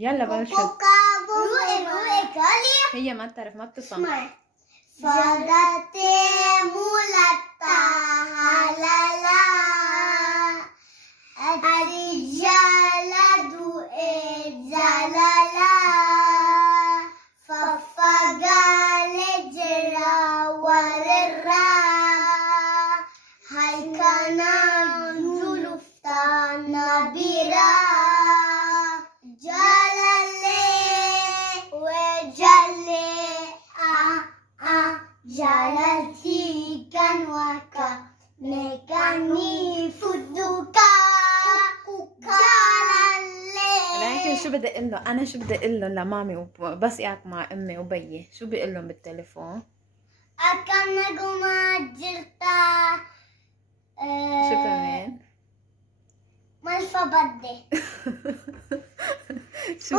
يلا بنشوف. روقي هي ما بتعرف، ما بتفهم. فردتي مولتا هلالا الرجال دوئي جلالا ففقال جرا وررا هاي كان جلفتان بيرا جلالي وجلي جلالتي كان وكا ميكاني فدوكا جلالي. لكن شو بدي اقول له انا؟ شو بدي اقول له لمامي بس قاعد مع امي وبيي؟ شو بقول لهم بالتليفون؟ أكن نجوم جلتا شو كمان؟ مالفا بدي شو